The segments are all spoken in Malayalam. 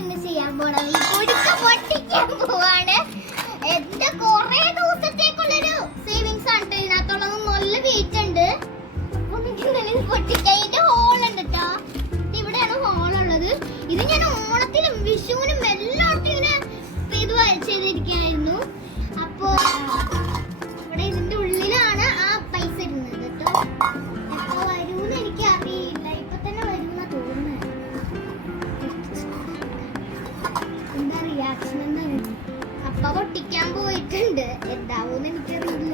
ഇന്ന് ചെയ്യാൻ പോണത് കുടുക്ക പൊട്ടിക്കാൻ പോവാണ്. എന്റെ കൊറേ ദിവസത്തേക്കുള്ളൊരു സേവിങ്സ് ആണ് ഇതിനകത്തുള്ളത്. നല്ല വെയിറ്റ് ഉണ്ട്. പൊട്ടിക്കാൻ ഇതിന്റെ ഹോൾ ഉണ്ട് കേട്ടോ. ഇവിടെയാണ് ഹോൾ ഉള്ളത്. ഇത് ഞാൻ ഓണത്തിനും വിഷുവിനും എല്ലായിടത്തും ഇങ്ങനെ ഇത് ചെയ്തിരിക്കുകയായിരുന്നു. അപ്പോ ഇവിടെ ഇതിന്റെ ഉള്ളിലാണ് ആ പൈസ ഇടുന്നത് കേട്ടോ. എപ്പോ വരൂന്ന് എനിക്ക് അറിയില്ല. ഇപ്പൊ തന്നെ വരുന്ന തോന്നുന്നത്. എന്താ റിയാക്ഷൻ എന്താണ്? അപ്പ പൊട്ടിക്കാൻ പോയിട്ടുണ്ട്. എന്താവൂന്ന് എനിക്കറിയില്ല.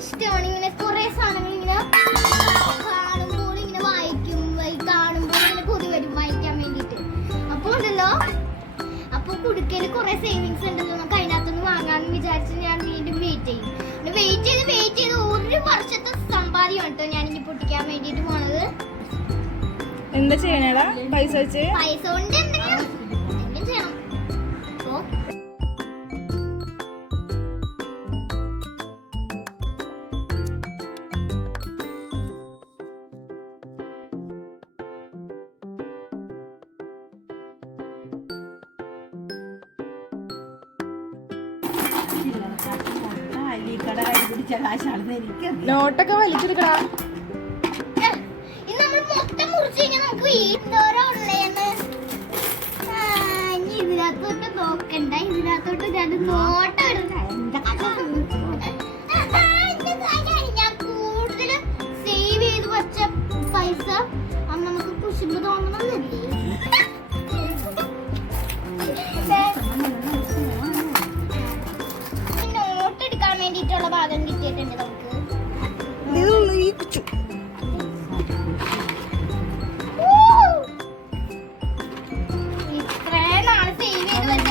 ഇഷ്ടമാണ് ഇങ്ങനെ കുറെ സാധനങ്ങൾ ഇങ്ങനെ കാണുമ്പോൾ ഇങ്ങനെ വായിക്കും. കാണുമ്പോൾ ഇങ്ങനെ കൊതി വരും വായിക്കാൻ വേണ്ടിട്ട്. അപ്പൊ ഉണ്ടല്ലോ, അപ്പൊ കുടുക്കയില് കുറെ സേവിങ്സ് ഉണ്ടല്ലോ. നമുക്ക് അതിനകത്തൊന്ന് വാങ്ങാന്ന് വിചാരിച്ച് ഞാൻ വീണ്ടും വെയിറ്റ് ചെയ്യും. വെയിറ്റ് ചെയ്ത് ഒരു വർഷത്തെ സമ്പാദ്യം കേട്ടോ ഞാൻ ഇനി പൊട്ടിക്കാൻ വേണ്ടിട്ട് പോണത്. എന്താ ചെയ്യണേടാ പൈസ വെച്ച്? പൈസ കൊണ്ട് എന്തെങ്കിലും ചെയ്യണം. നോട്ടൊക്കെ വലിച്ചെടുക്കടാ. ഇത് നമ്മൾ മൊത്തം മുറിച്ച് കഴിഞ്ഞാൽ നമുക്ക് എന്തോരം ഉള്ളേന്ന് ഇതിനകത്തോട്ട് നോക്കണ്ട. ഇതിനകത്തോട്ട് ഞാൻ നോട്ടം ഞാൻ കൂടുതൽ സേവ് ചെയ്ത് വെച്ച പൈസ അന്ന് നമുക്ക് കുശുമ്പ് തോന്നണമെന്നില്ലേ. നോട്ട് എടുക്കാൻ വേണ്ടിയിട്ടുള്ള ഭാഗം കിട്ടിയിട്ടുണ്ട് നമുക്ക്. ഇത്രയും നാള് സേവ് ചെയ്ത് വെച്ച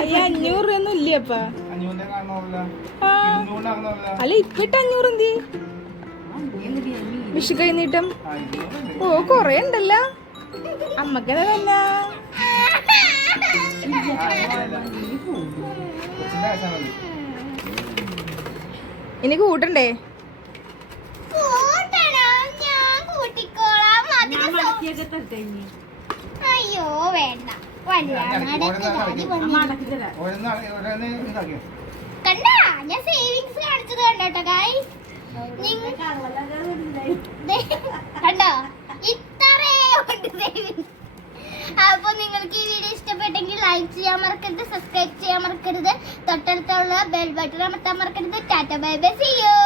അയ്യ 500 രൂപയൊന്നും ഇല്ലപ്പാ. അല്ല ഇപ്പിട്ട് 500 എന്തി വിഷു കൈനീട്ടം? ഓ കൊറേ ഉണ്ടല്ലോ. അമ്മക്കെന്താ തന്നെ ഇനി കൂട്ടണ്ടേ? അയ്യോ വേണ്ട. കണ്ട ഞാൻ സേവിങ്സ് കാണിച്ചത് കണ്ടോട്ടോ ഗൈസ്. കണ്ടോ ഇത്രേ ഉണ്ട് സേവിങ്സ്. അപ്പൊ നിങ്ങൾക്ക് ഈ വീഡിയോ ഇഷ്ടപ്പെട്ടെങ്കിൽ ലൈക്ക് ചെയ്യാൻ മറക്കരുത്, സബ്സ്ക്രൈബ് ചെയ്യാൻ മറക്കരുത്, തൊട്ടടുത്തുള്ള ബെൽ ബട്ടൺ അമർത്താൻ മറക്കരുത്. Tata bye bye, see U.